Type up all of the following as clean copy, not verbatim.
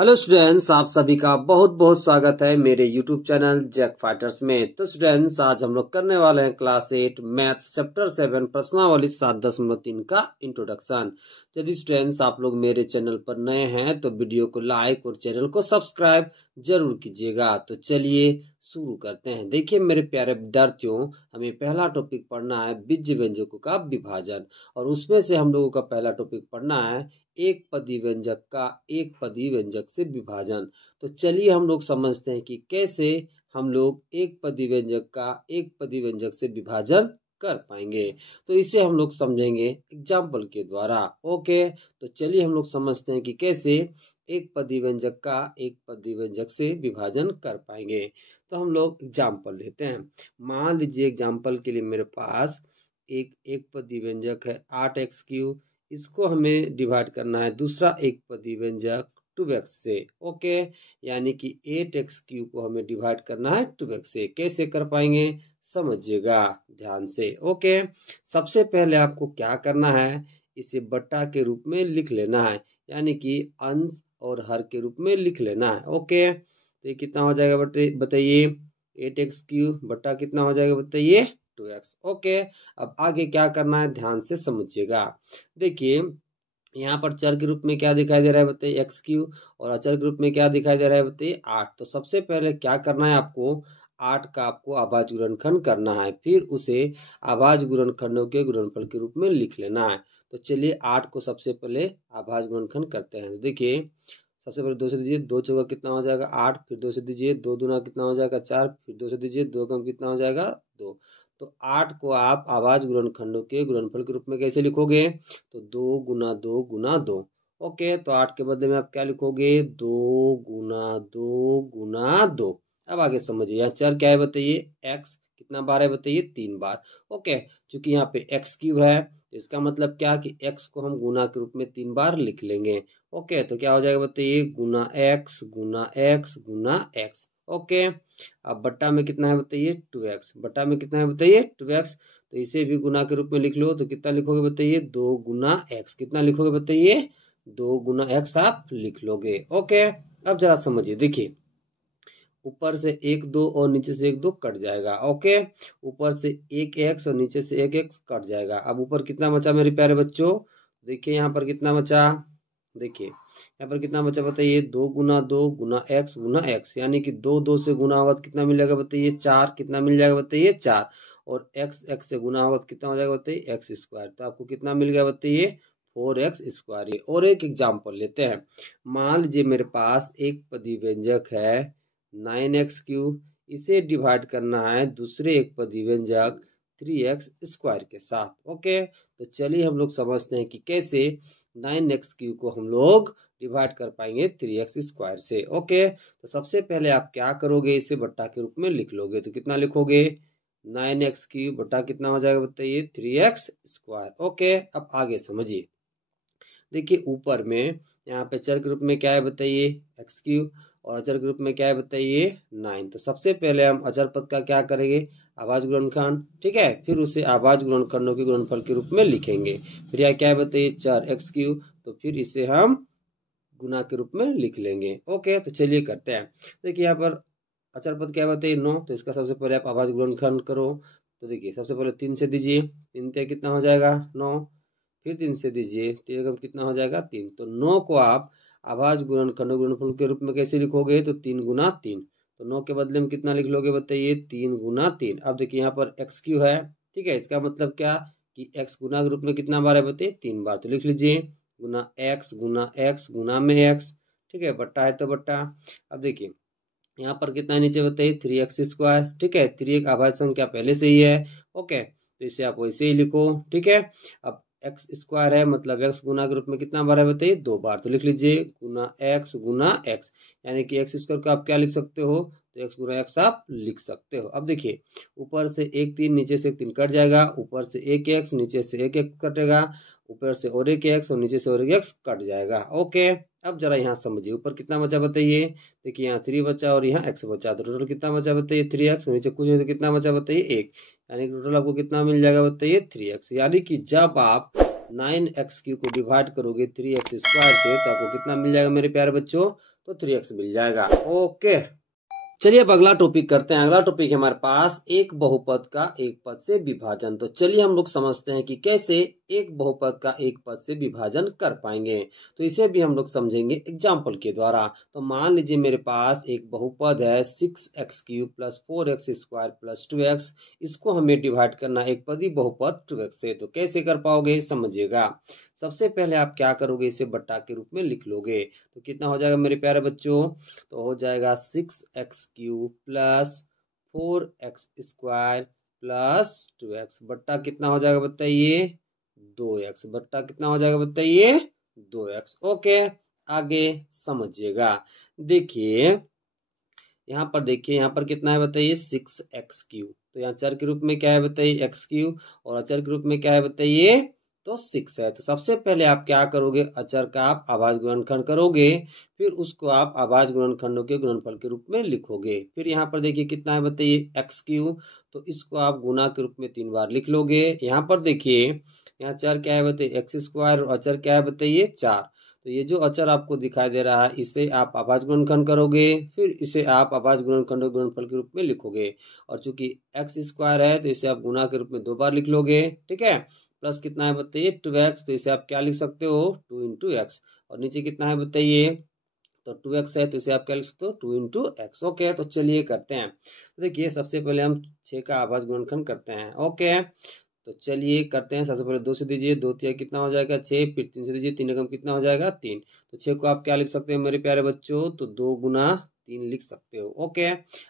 Hello students, आप सभी का बहुत बहुत स्वागत है मेरे यूट्यूब चैनल जैक फाइटर्स में। तो स्टूडेंट्स, आज हम लोग करने वाले हैं क्लास 8 मैथ चैप्टर 7 प्रश्नावली 7.3 का इंट्रोडक्शन। यदि स्टूडेंट्स आप लोग मेरे चैनल पर नए हैं तो वीडियो को लाइक और चैनल को सब्सक्राइब जरूर कीजिएगा। तो चलिए शुरू करते हैं। देखिए मेरे प्यारे विद्यार्थियों, हमें पहला टॉपिक पढ़ना है बीज व्यंजकों का विभाजन, और उसमें से हम लोगों का पहला टॉपिक पढ़ना है एक पदी व्यंजक का एक पदी व्यंजक से विभाजन। तो चलिए हम लोग समझते हैं कि कैसे हम लोग एक पदी व्यंजक का एक पदी व्यंजक से विभाजन कर पाएंगे। तो इसे हम लोग समझेंगे एग्जाम्पल के द्वारा। ओके, तो चलिए हम लोग समझते हैं कि कैसे एक पदी व्यंजक का एक पदी व्यंजक से विभाजन कर पाएंगे। तो हम लोग एग्जाम्पल लेते हैं। मान लीजिए एग्जाम्पल के लिए मेरे पास एक पदी व्यंजक है 8x3। इसको हमें डिवाइड करना है दूसरा एक पदी व्यंजक 2x से। ओके, यानी कि 8x3 को हमें डिवाइड करना है 2x से। कैसे कर पाएंगे समझिएगा ध्यान से। ओके, सबसे पहले आपको क्या करना है, इसे बट्टा के रूप में लिख लेना है, यानी कि अंश और हर के रूप में लिख लेना है। ओके, तो ये कितना हो जाएगा बताइए, 8x3 बट्टा कितना हो जाएगा बताइए 2x। ओके, अब आगे क्या करना है ध्यान से समझिएगा। देखिए यहाँ पर चर के रूप में क्या दिखाई दे रहा है बताइए x3, और अचर के रूप में क्या दिखाई दे रहा है बताइए 8। तो सबसे पहले क्या करना है आपको, 8 का आपको अभाज्य गुणनखंड करना है, फिर उसे अभाज्य गुणनखंडों के गुणनफल के रूप में लिख लेना है। तो चलिए 8 को सबसे पहले अभाज्य गुणनखंड करते हैं। तो देखिए सबसे पहले 2 से दीजिए, 2 चौका कितना हो जाएगा 8, फिर 2 से दीजिए, 2 दूना कितना हो जाएगा 4, फिर 2 से दीजिए, 2 कम कितना हो जाएगा 2। तो 8 को आप अभाज्य गुणनखंडों के गुणनफल के रूप में कैसे लिखोगे, तो 2 गुना 2 गुना 2। ओके, तो 8 के बदले में आप क्या लिखोगे 2 गुना 2 गुना 2। अब आगे समझिए, यहाँ चर क्या है बताइए x, कितना बार है बताइए 3 बार। ओके, क्योंकि यहाँ पे x3 है तो इसका मतलब क्या कि x को हम गुना के रूप में 3 बार लिख लेंगे। ओके, तो क्या हो जाएगा बताइए गुना x गुना x गुना x। ओके, अब बट्टा में कितना है बताइए 2x, बट्टा में कितना है बताइए 2x। तो इसे भी गुना के रूप में लिख लो, तो कितना लिखोगे बताइए 2 गुना x। कितना लिखोगे बताइए 2 गुना x आप लिख लोगे। ओके, अब जरा समझिए, देखिए ऊपर से 1 2 और नीचे से 1 2 कट जाएगा। ओके, ऊपर से 1x और नीचे से 1x कट जाएगा। अब ऊपर कितना बचा मेरे प्यारे बच्चों, देखिए यहाँ पर कितना बचा, देखिए यहाँ पर कितना बचा बताइए 2 गुना 2 गुना x, यानी कि 2 2 से गुना होगा तो कितना मिल जाएगा बताइए 4। कितना मिल जाएगा बताइए 4, और x x से गुना होगा तो कितना हो जाएगा बताइए x स्क्वायर। तो आपको कितना मिल गया बताइए 4x स्क्वायर। और एक एग्जाम्पल लेते हैं। मान लीजिए मेरे पास एक पदी व्यंजक है 9x3, इसे डिवाइड करना है दूसरे एक पदी व्यंजक 3x स्क्वायर के साथ। ओके, तो चलिए हम लोग समझते हैं कि कैसे 9x3 को हम लोग डिवाइड कर पाएंगे 3x स्क्वायर से। ओके, तो सबसे पहले आप क्या करोगे, इसे बट्टा के रूप में लिख लोगे। तो कितना लिखोगे 9x3 बट्टा कितना हो जाएगा बताइए 3x स्क्वायर। ओके, अब आगे समझिए, देखिए ऊपर में यहाँ पे चर के रूप में क्या है बताइए x3, और अचर के रूप में क्या है बताइए 9। तो सबसे पहले हम अचर पद का क्या करेंगे अभाज्य गुणनखंड, ठीक है, फिर उसे अभाज्य गुणनखंडों के गुणनफल के रूप में लिखेंगे। फिर यह क्या है बताइए चर x3, तो फिर इसे हम गुना के रूप में लिख लेंगे। ओके, तो चलिए करते हैं। देखिए यहाँ पर अचर पद क्या बताइए 9, तो इसका सबसे पहले आप अभाज्य गुणनखंड करो। तो देखिए सबसे पहले 3 से दीजिए, 3 से कितना हो जाएगा 9, फिर 3 से दीजिए, 3 कम कितना हो जाएगा 3। तो 9 को आप अभाज्य गुणनखंड गुणनफल के रूप में कैसे लिखोगे, तो 3 गुना 3। तो 9 के बदले में कितना लिख लोगे बताइए 3 गुना 3। अब देखिए यहाँ पर x3 है, ठीक है, इसका मतलब क्या कि x गुना के रूप में कितना बार है बताइए 3 बार। तो लिख लीजिए गुना x गुना में x, ठीक है, बट्टा है तो बट्टा। अब देखिए यहाँ पर कितना नीचे बताइए 3x स्क्वायर, ठीक है, 3 एक अभाज्य संख्या पहले से ही है। ओके, तो इसे आप वैसे ही लिखो, ठीक है। अब x स्क्वायर है मतलब x गुना के रूप में कितना बार है बताइए 2 बार। तो लिख लीजिए गुना x, यानी कि x स्क्वायर को आप क्या लिख सकते हो, तो x गुना x आप लिख सकते हो। अब देखिए ऊपर से 1 3 नीचे से 1 3 कट जाएगा, ऊपर से 1x नीचे से 1 कटेगा, ऊपर से और 1x और नीचे से और 1x कट जाएगा। ओके, अब जरा यहाँ समझिए ऊपर कितना बचा बताइए, देखिए यहाँ 3 बचा और यहाँ x बचा, तो टोटल कितना बचा बताइए 3x, नीचे कुछ नहीं तो कितना बचा बताइए 1, यानी कि टोटल आपको कितना मिल जाएगा बताइए 3x। यानी कि जब आप 9x³ को डिवाइड करोगे 3x स्क्वायर से तो आपको कितना मिल जाएगा मेरे प्यारे बच्चों? तो 3x मिल जाएगा। ओके, चलिए अब अगला टॉपिक करते हैं। अगला टॉपिक है हमारे पास एक बहुपद का एक पद से विभाजन। तो चलिए हम लोग समझते हैं कि कैसे एक बहुपद का एक पद से विभाजन कर पाएंगे। तो इसे भी हम लोग समझेंगे एग्जाम्पल के द्वारा। तो मान लीजिए मेरे पास एक बहुपद है 6x³ + 4x² + 2x। इसको हमें डिवाइड करना एक पदी बहुपद 2x से। तो कैसे कर पाओगे समझिएगा। सबसे पहले आप क्या करोगे, इसे बट्टा के रूप में लिख लोगे। तो कितना हो जाएगा मेरे प्यारे बच्चों? तो हो जाएगा 6x³ + 4x² + 2x बट्टा कितना हो जाएगा बताइए? 2x बट्टा कितना हो जाएगा बताइए? 2x। ओके, आगे समझिएगा। देखिए यहाँ पर, देखिए यहाँ पर कितना है बताइए? 6x³। तो यहाँ चर के रूप में क्या है बताइए? x³ और अचर के रूप में क्या है बताइए? तो 6 है। तो सबसे पहले आप क्या करोगे? अचर का आप अभाज्य गुणनखंड करोगे, फिर उसको आप अभाज्य गुणनखंडों के गुणनफल के रूप में लिखोगे। फिर यहाँ पर देखिए कितना है बताइए? x³। तो इसको आप गुना के रूप में 3 बार लिख लोगे। यहाँ पर देखिए यहाँ चर क्या है बताइए? x² और अचर क्या है बताइए? 4। तो ये जो अचर आपको दिखाई दे रहा है इसे आप अभाज्य गुणनखंड करोगे, फिर इसे आप अभाज्य गुणनखंडों के गुणनफल के रूप में लिखोगे। और चूंकि x² है तो इसे आप गुना के रूप में 2 बार लिख लोगे। ठीक है, प्लस कितना है बताइए? 2x। तो इसे आप क्या लिख सकते हो? 2 × x। और नीचे कितना है बताइए? तो 2x है तो इसे आप क्या लिख सकते हो? 2 × x। ओके, तो चलिए करते हैं। तो देखिए सबसे पहले हम 6 का अभाज्य गुणनखंड करते हैं। ओके, तो चलिए करते हैं। सबसे पहले 2 से दीजिए, 2 × 3 कितना हो जाएगा? 6। फिर 3 से दीजिए, 3 एकम कितना हो जाएगा? 3। तो 6 को आप क्या लिख सकते हैं मेरे प्यारे बच्चों? तो 2 × 3 लिख सकते हो। ओके,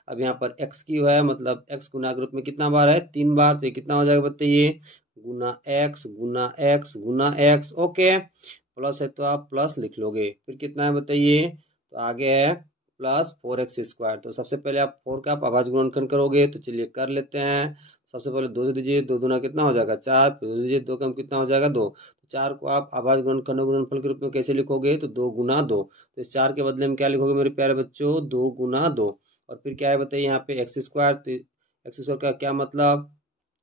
अब यहाँ पर x³ है, मतलब x गुना के रूप में कितना बार है? 3 बार। तो ये कितना हो जाएगा बताइए? गुना x गुना x गुना x। ओके, प्लस है तो आप प्लस लिख लोगे। फिर कितना है बताइए? तो आगे है प्लस 4x²। तो सबसे पहले आप 4 का आप अभाज्य गुणनखंड करोगे। तो चलिए कर लेते हैं। सबसे पहले 2 से दीजिए, 2 दूना कितना हो जाएगा? 4। फिर 2 दीजिए, 2 कम कितना हो जाएगा? 2। तो 4 को आप अभाज्य गुणनखंड गुणनफल के रूप में कैसे लिखोगे? तो 2 × 2। तो इस 4 के बदले में क्या लिखोगे मेरे प्यारे बच्चों? 2 × 2। और फिर क्या है बताइए यहाँ पे? x²। तो x² का क्या मतलब?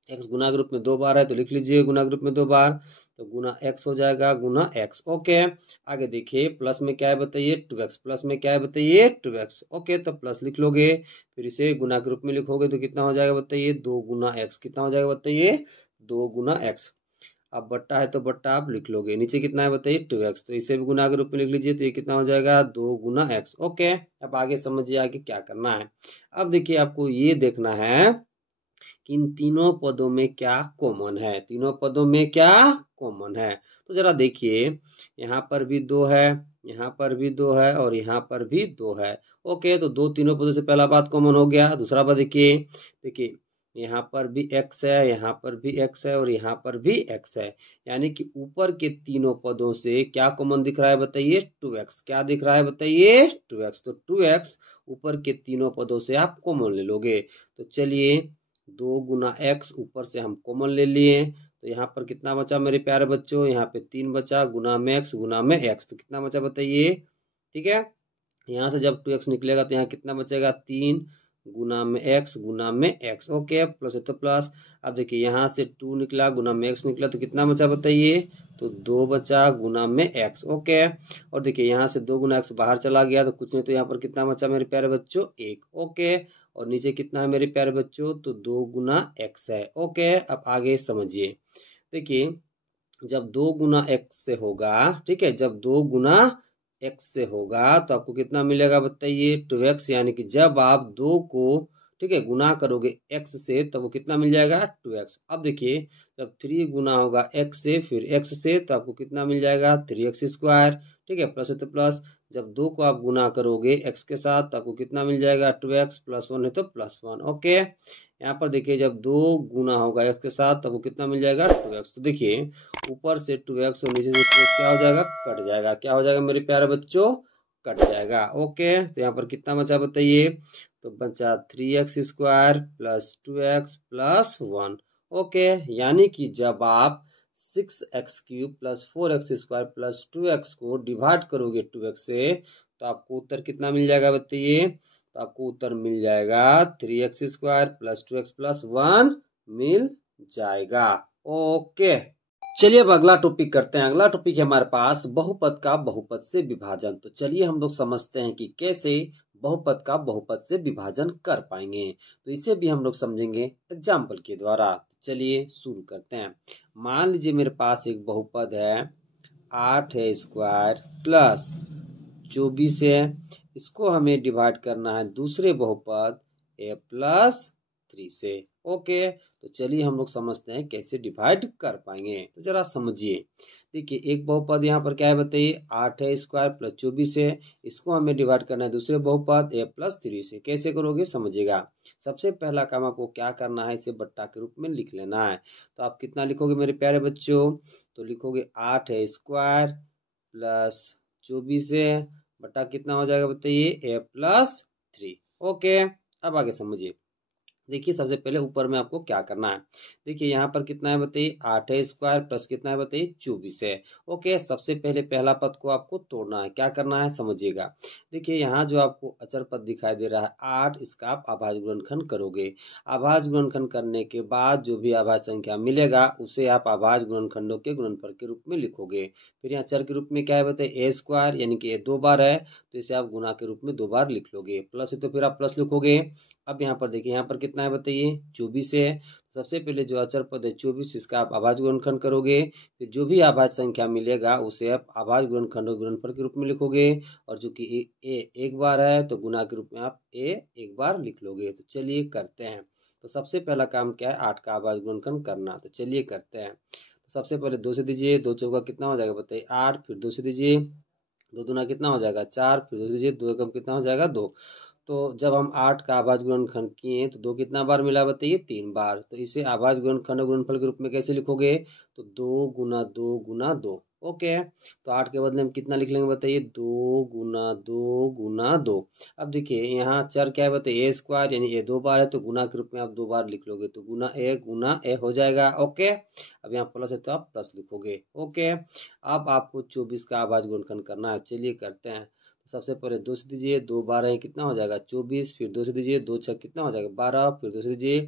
x गुना के रूप में 2 बार है तो लिख लीजिए गुना के रूप में 2 बार। तो गुना x हो जाएगा गुना x। ओके, आगे देखिए प्लस में क्या है बताइए? 2x। प्लस में क्या है बताइए? 2x। ओके, तो प्लस लिख लोगे, फिर इसे गुना के रूप में लिखोगे तो कितना हो जाएगा बताइए? 2 × x। कितना हो जाएगा बताइए? 2 × x। अब बट्टा है तो बट्टा आप लिख लोगे। नीचे कितना है बताइए? 2x। तो इसे भी गुना के रूप में लिख लीजिए। तो ये कितना हो जाएगा? 2 × x। ओके, अब आगे समझिए आगे क्या करना है। अब देखिए आपको ये देखना है कि इन तीनों पदों में क्या कॉमन है। तीनों पदों में क्या कॉमन है? तो जरा देखिए, यहाँ पर भी 2 है, यहाँ पर भी 2 है और यहाँ पर भी 2 है। ओके, तो दो तीनों पदों से पहला बात कॉमन हो गया। दूसरा बात देखिए, देखिए यहाँ पर भी x है, यहाँ पर भी x है और यहाँ पर भी x है। यानी कि ऊपर के तीनों पदों से क्या कॉमन दिख रहा है बताइए? 2x। क्या दिख रहा है बताइए? 2x। तो 2x ऊपर के तीनों पदों से आप कॉमन ले लोगे। तो चलिए 2 × x ऊपर से हम कॉमन ले लिए। तो यहाँ पर कितना बचा मेरे प्यारे बच्चों? यहाँ पे 3 बचा गुना में x गुना में x। तो कितना बचा बताइए? ठीक है, यहाँ से जब 2x निकलेगा तो यहाँ कितना बचेगा? 3 गुना में x गुना में x। ओके, प्लस है तो प्लस। अब देखिए यहाँ से 2 निकला गुना में x निकला तो कितना बचा बताइए? तो 2 बचा गुना में x। ओके, और देखिए यहाँ से 2 × x बाहर चला गया तो कुछ नहीं, तो यहाँ पर कितना बचा मेरे प्यारे बच्चों? 1। ओके, और नीचे कितना है मेरे प्यारे बच्चों? तो 2 × x है। ओके, अब आगे समझिए। देखिए जब 2 × x से होगा, ठीक है, जब 2 × x से होगा तो आपको कितना मिलेगा बताइए? 2x। यानी कि जब आप 2 को, ठीक है, गुना करोगे x से तब वो कितना मिल जाएगा? 2x। अब देखिए जब 3 गुना होगा x से फिर x से तो आपको कितना मिल जाएगा? 3x²। ठीक है, प्लस है तो प्लस। जब 2 को आप गुना करोगे x के साथ तो आपको कितना मिल जाएगा? 2x। प्लस 1 है तो प्लस 1। ओके, यहाँ पर देखिए जब 2 गुना होगा x के साथ तब वो कितना मिल जाएगा? 2x। तो देखिए ऊपर से 2x और नीचे से 2x क्या हो जाएगा? कट जाएगा। क्या हो जाएगा मेरे प्यारे बच्चों? कट जाएगा। ओके, तो यहाँ पर कितना बचा बताइए? तो बचा 3x² + 2x + 1। ओके, यानी कि जब आप 6x³ + 4x² + 2x को डिवाइड करोगे 2x से तो आपको उत्तर कितना मिल जाएगा बताइए? तो आपको उत्तर मिल जाएगा 3x² + 2x + 1 मिल जाएगा। ओके, चलिए अब अगला टॉपिक करते हैं। अगला टॉपिक है हमारे पास बहुपद का बहुपद से विभाजन। तो चलिए हम लोग समझते हैं कि कैसे बहुपद का बहुपद से विभाजन कर पाएंगे। तो इसे भी हम लोग समझेंगे एग्जाम्पल के द्वारा। चलिए शुरू करते हैं। मान लीजिए मेरे पास एक बहुपद है 8 है स्क्वायर प्लस 24 है। इसको हमें डिवाइड करना है दूसरे बहुपद a प्लस 3 से। ओके, तो चलिए हम लोग समझते हैं कैसे डिवाइड कर पाएंगे। तो जरा समझिए। देखिए एक बहुपद यहाँ पर क्या है बताइए, 8 है स्क्वायर प्लस 24 है। इसको हमें डिवाइड करना है दूसरे बहुपद a प्लस 3 से। कैसे करोगे समझिएगा। सबसे पहला काम आपको क्या करना है, इसे बट्टा के रूप में लिख लेना है। तो आप कितना लिखोगे मेरे प्यारे बच्चों, तो लिखोगे 8 है स्क्वायर प्लस 24 है बटा कितना हो जाएगा बताइए, a प्लस 3। ओके, अब आगे समझिए। देखिए सबसे पहले ऊपर में आपको क्या करना है। देखिए यहाँ पर कितना है बताइए, 8 है स्क्वायर प्लस कितना है बताइए 24 है। ओके, सबसे पहले पहला पद को आपको तोड़ना है। क्या करना है समझिएगा। देखिए यहाँ जो आपको अचर पद दिखाई दे रहा है 8, इसका आप अभाज्य गुणनखंड करोगे। अभाज्य गुणनखंड करने के बाद जो भी अभाज्य संख्या मिलेगा उसे आप अभाज्य गुणनखंडों के गुणनफल के रूप में लिखोगे। फिर यहाँ चर के रूप में क्या है बताइए, a स्क्वायर, यानी कि a 2 बार है तो इसे आप गुणा के रूप में 2 बार लिख लोगे। प्लस है तो फिर आप प्लस लिखोगे। अब यहाँ पर देखिए यहाँ पर कितना है बताइए 24 है। सबसे पहले जो अचर पद है 24, इसका आप अभाज्य गुणनखंड करोगे। फिर जो भी अभाज्य संख्या मिलेगा उसे आप अभाज्य गुणनखंड गुणनफल के रूप में लिखोगे। और जो कि ए एक बार है तो गुणा के रूप में आप ए एक बार लिख लोगे। तो चलिए करते हैं। तो सबसे पहला काम क्या है, 8 का अभाज्य गुणनखंड करना। तो चलिए करते हैं। तो सबसे पहले 2 से दीजिए, 2 चौका कितना हो जाएगा बताइए 8। फिर 2 से दीजिए, 2 दूना कितना हो जाएगा 4। फिर 2 से दीजिए, 2 एकम कितना हो जाएगा 2। तो जब हम 8 का अभाज्य गुणनखंड किए तो 2 कितना बार मिला बताइए 3 बार। तो इसे अभाज्य गुणनखंड गुणनफल के रूप में कैसे लिखोगे, तो 2 गुना 2 गुना 2। ओके, तो 8 के बदले हम कितना लिख लेंगे बताइए, 2 गुना 2 गुना 2। अब देखिए यहाँ चर क्या है बताइए, a स्क्वायर, यानी a 2 बार है तो गुना के रूप में आप 2 बार लिख लोगे। तो गुना a हो जाएगा। ओके, अब यहाँ प्लस है तो आप प्लस लिखोगे। ओके, अब आपको 24 का अभाज्य गुणनखंड करना है। चलिए करते हैं। सबसे पहले 2 से दीजिए, 2 12 कितना हो जाएगा 24। फिर 2 से दीजिए, 2 6 कितना हो जाएगा 12। फिर 2 से दीजिए,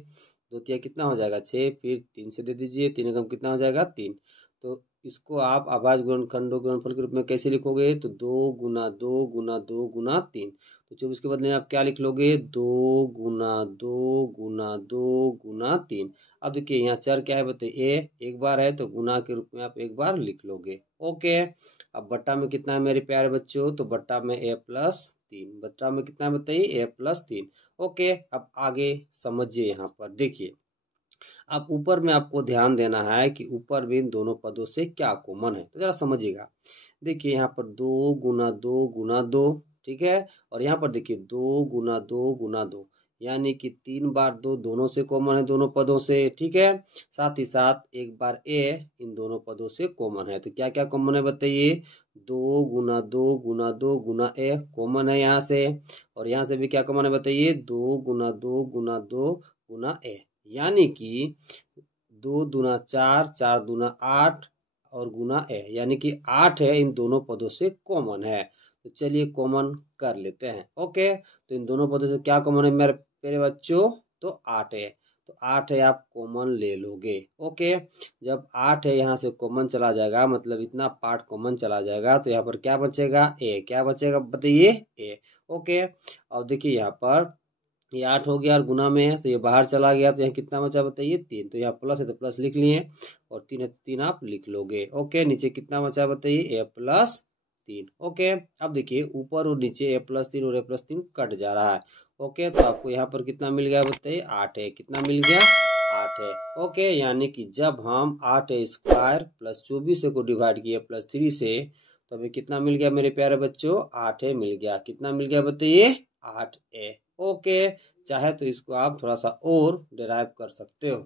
2 तिया कितना हो जाएगा 6। फिर 3 से दे दीजिए, 3 एकम कितना हो जाएगा 3। तो इसको आप अभाज्य गुणनखंडों गुणनफल के रूप में कैसे लिखोगे, तो 2 गुना 2 गुना 2 गुना 3। तो 24 के बदले में आप क्या लिख लोगे, 2 गुना 2 गुना 2 गुना 3। अब देखिए यहाँ चर क्या है बताइए, एक बार है तो गुना के रूप में आप एक बार लिख लोगे। ओके, अब बट्टा में कितना है मेरे प्यारे बच्चों, तो बट्टा में a प्लस 3। बट्टा में कितना है बताइए, a प्लस 3। ओके, अब आगे समझिए। यहाँ पर देखिए अब ऊपर में आपको ध्यान देना है कि ऊपर भी इन दोनों पदों से क्या कॉमन है। तो जरा समझिएगा। देखिए यहाँ पर 2 गुना 2 गुना 2, ठीक है। और यहाँ पर देखिए 2 गुना 2 गुना 2, यानी कि 3 बार 2 दोनों से कॉमन है, दोनों पदों से, ठीक है। साथ ही साथ एक बार a इन दोनों पदों से कॉमन है। तो क्या क्या कॉमन है बताइए, 2 गुना 2 गुना 2 गुना a कॉमन है यहाँ से। और यहाँ से भी क्या कॉमन है बताइए, 2 गुना 2 गुना 2 गुना a, यानी कि 2 दूना 4, 4 दूना 8 और गुना a, यानी कि 8 है इन दोनों पदों से कॉमन है। तो चलिए कॉमन कर लेते हैं। ओके, तो इन दोनों पदों से क्या कॉमन है मेरे प्यारे बच्चों, तो 8 है। तो 8 है आप कॉमन ले लोगे। ओके, जब 8 है यहाँ से कॉमन चला जाएगा, मतलब इतना पार्ट कॉमन चला जाएगा, तो यहाँ पर क्या बचेगा, a। क्या बचेगा बताइए, a। ओके, और देखिए यहाँ पर ये 8 हो गया और गुना में है तो ये बाहर चला गया, तो यहाँ कितना बचा बताइए 3। तो यहाँ प्लस है तो प्लस लिख लिए, और 3 है तो 3 आप लिख लोगे। ओके, नीचे कितना बचा बताइए, a प्लस 3। ओके, अब देखिए ऊपर और नीचे a प्लस 3 और a प्लस 3 कट जा रहा है। ओके, तो आपको यहाँ पर कितना मिल गया बताइए, 8 है। कितना मिल गया, 8 है। ओके, यानी कि जब हम 8 स्क्वायर प्लस 24 को डिवाइड किए प्लस 3 से, तो हमें कितना मिल गया मेरे प्यारे बच्चों, 8 मिल गया। कितना मिल गया बताइए, 8 a। ओके, चाहे तो इसको आप थोड़ा सा और डिराइव कर सकते हो।